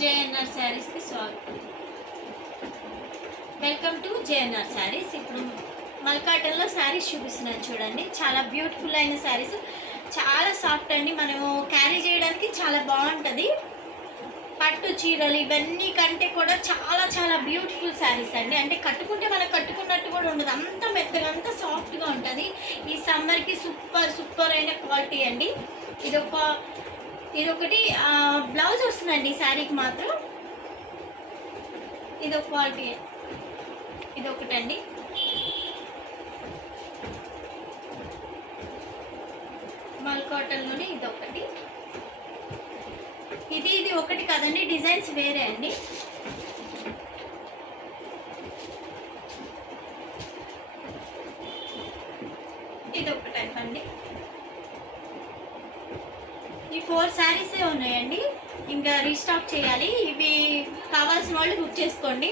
JNR శారీస్కి స్వాగతం. Welcome to JNR saris. ఇప్పుడు మల్కాటన్లో శారీస్ చూపిస్తున్నాను చూడండి. చాలా బ్యూటిఫుల్ అయిన శారీస్, చాలా సాఫ్ట్ అండి. మనము క్యారీ చేయడానికి చాలా బాగుంటుంది. పట్టు చీరలు ఇవన్నీ కంటే కూడా చాలా చాలా బ్యూటిఫుల్ శారీస్ అండి. అంటే కట్టుకుంటే మనకు కట్టుకున్నట్టు కూడా ఉండదు, అంత మెత్తగా అంత సాఫ్ట్గా ఉంటుంది. ఈ సమ్మర్కి సూపర్ సూపర్ అయిన క్వాలిటీ అండి. ఇదొకటి బ్లౌజ్ వస్తుందండి ఈ శారీకి మాత్రం. ఇదొక క్వాలిటీ, ఇదొకటండి. మల్ కాటన్లోనే ఇదొకటి. ఇది ఒకటి కదండి, డిజైన్స్ వేరే అండి. ఇది ఒక టైప్ అండి. ఈ 4 శారీసే ఉన్నాయండి, ఇంకా రీస్టాక్ చేయాలి. ఇవి కావాల్సిన వాళ్ళు బుక్ చేసుకోండి.